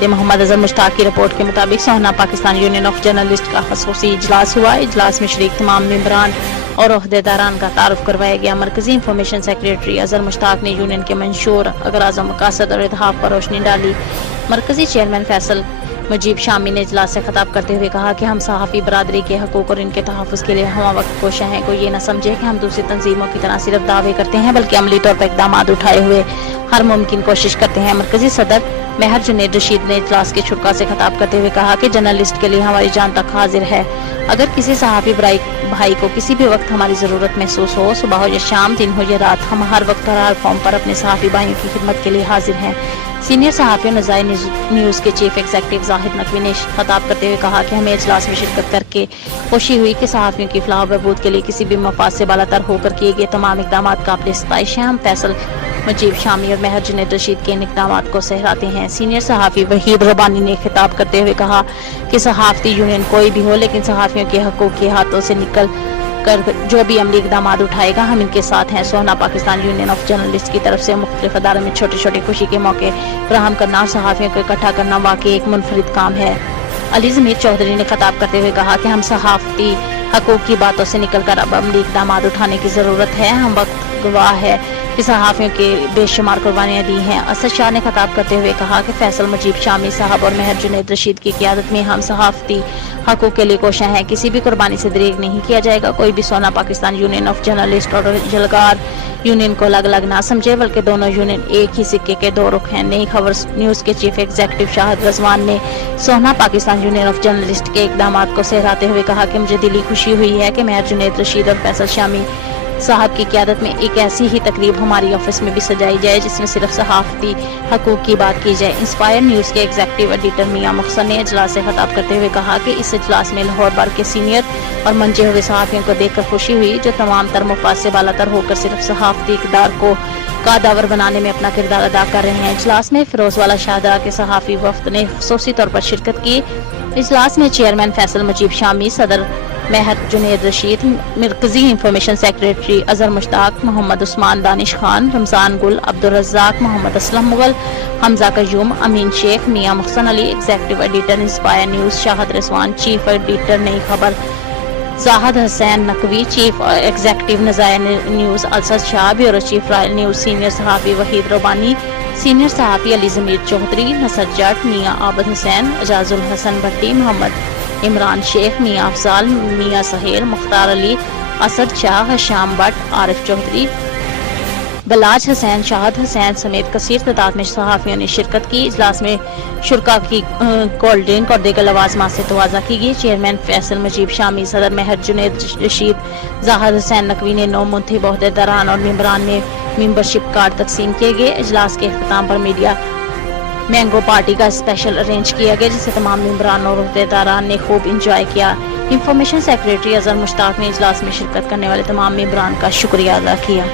कायदे मोहम्मद अजहर मुश्ताक की रिपोर्ट के मुताबिक सोहना पाकिस्तान यूनियन ऑफ जर्नलिस्ट का खसूसी इजलास हुआ। इजलास में शरीक तमाम मेंबरान और ओहदेदारान का तारुफ करवाया गया। मरकजी इंफॉर्मेशन सेक्रेटरी अजहर मुश्ताक ने यूनियन के मंशूर अगराज़ मकासद और अहदाफ पर रोशनी डाली। मरकजी चेयरमैन फैसल मुजीब शामी ने इजलास से खिताब करते हुए कहा कि हम सहाफ़ी बरादरी के हकूक़ और इनके तहफ़्फ़ुज़ के लिए हम वक्त कोशिश हैं। कोई ये न समझे कि हम दूसरी तंजीमों की तरह सिर्फ दावे करते हैं, बल्कि अमली तौर पर इक़दाम उठाए हुए हर मुमकिन कोशिश करते हैं। मरकजी सदर महर जुनैद रशीद ने इजलास के शुरा से खिताब करते हुए कहा कि जर्नलिस्ट के लिए हमारी जान तक हाजिर है। अगर किसी सहाफ़ी भाई को किसी भी वक्त हमारी ज़रूरत महसूस हो, सुबह हो या शाम, दिन हो या रात, हम हर वक्त और हर फॉर्म पर अपने सहाफ़ी भाइयों की खिदमत के लिए हाजिर हैं। सीनियर सहाफ़ी और नज़ायर न्यूज़ के चीफ एग्जीक्यूटिव जाहिद नकवी ने खिताब करते हुए कहा कि हमें इजलास में शिरकत करके खुशी हुई कि सहाफ़ियों की फलाह बहबूद के लिए किसी भी मफाद से बालातर होकर किए गए तमाम इक़दाम काबिल सताइश हैं। हम फैसल मुजीब शामी और महर जुनैद रशीद के इन इक़दाम को सहराते हैं। सीनियर सहाफ़ी वहीद रबानी ने खिताब करते हुए कहा कि सहाफ़ती यूनियन कोई भी हो, लेकिन सहाफ़ियों के हकूक़ के हाथों से निकल कर जो भी अमली इक़दाम उठाएगा, हम इनके साथ हैं। सोहना पाकिस्तान यूनियन ऑफ जर्नलिस्ट की तरफ से मुख्तलिफ अदारों में छोटे छोटे खुशी के मौके फराहम करना और सहाफ़ियों को इकट्ठा करना वाकई एक मुनफरिद काम है। अली ज़मीर चौधरी ने खिताब करते हुए कहा कि हम सहाफ़ती हकूक़ की बातों से निकल कर अब अमली इक़दाम उठाने की ज़रूरत है। हम वक्त गवाह है कि सहाफ़ियों के बेशुमार कुर्बानियाँ दी हैं। असद शाह ने खिताब करते हुए कहा कि फैसल मुजीब शामी साहब और महर जुनैद रशीद की क़ियादत में हम सहाफ़ती हकूक़ के लिए कोशिश हैं। किसी भी कुर्बानी से दरेग नहीं किया जाएगा। कोई भी सोहना पाकिस्तान यूनियन ऑफ जर्नलिस्ट और जलगार यूनियन को अलग अलग ना समझे, बल्कि दोनों यूनियन एक ही सिक्के के दो रुख हैं। नई खबर न्यूज़ के चीफ एग्जीक्यूटिव शाहिद रजवान ने सोहना पाकिस्तान यूनियन ऑफ जर्नलिस्ट के इक़दाम को सहराते हुए कहा कि मुझे दिली खुशी हुई है कि महर जुनैद रशीद और फैसल शामी साहब की क़ियादत में एक ऐसी ही तकरीब हमारी ऑफिस में भी सजाई जाए जिसमें सिर्फ सहाफ़ती हकूक़ की बात की जाए। इंस्पायर न्यूज़ के एग्जीक्यूटिव एडिटर मियां मुख्तर ने इजलास से खिताब करते हुए कहा कि इस इजलास में लाहौर भर के सीनियर और मंजे हुए सहाफ़ियों को देखकर खुशी हुई, जो तमाम तर मुफाद से बालातर होकर सिर्फ सहाफ़ती इक़दार को कादावर बनाने में अपना किरदार अदा कर रहे हैं। इजलास में फिरोजवाला शाहदरा के सहाफ़ी वफ्द ने खुसूसी तौर पर शिरकत की। इजलास में चेयरमैन फैसल मुजीब शामी, सदर महर जुनैद रशीद, मरकजी information secretary Azhar Mushtaq, Mohammad Usman Danish Khan, Ramzan Gul, Abdul Razzaq, Mohammad Aslam Mughal, Hamza Qayyum, Amin Sheikh, Mian Mohsin Ali, executive editor inspire news Shahid Rizwan, chief editor Nai Khabar Zahid Hussain Naqvi, chief executive Nazair news Asad Shah, bureau chief royal news senior सहाफ़ी वहीद रबानी, सीनियर सहाफ़ी अली ज़मीर चौधरी, नसर जट, मियां आबद हुसैन, एजाजुल हसन भट्टी, मोहम्मद इमरान शेख, मियां अफजाल, मियां सहेल, मुख्तार अली, असद शाह, शाम भट्ट, आरिफ चौधरी, बलाज हुसैन, शाहद हुसैन समेत कसीर तादाद में सहाफ़ियों ने शिरकत की। इजलास में शुरा की कोल्ड ड्रिंक और दीगर लवाज़मात से तवाज़ा की गई। चेयरमैन फैसल मुजीब शामी, सदर महर जुनैद रशीद, जाहिद हुसैन नकवी ने 9 मुंतखब ओहदेदारान और मेंबरान में मेंबरशिप कार्ड तकसीम किए गए। इजलास के अख्ताम पर मीडिया मैंगो पार्टी का स्पेशल अरेंज किया गया, जिसे तमाम मेंबरान और ओहदेदारान ने खूब इंजॉय किया। इंफॉर्मेशन सेक्रेटरी अजहर मुश्ताक ने इजलास में शिरकत करने वाले तमाम मेंबरान का शुक्रिया अदा किया।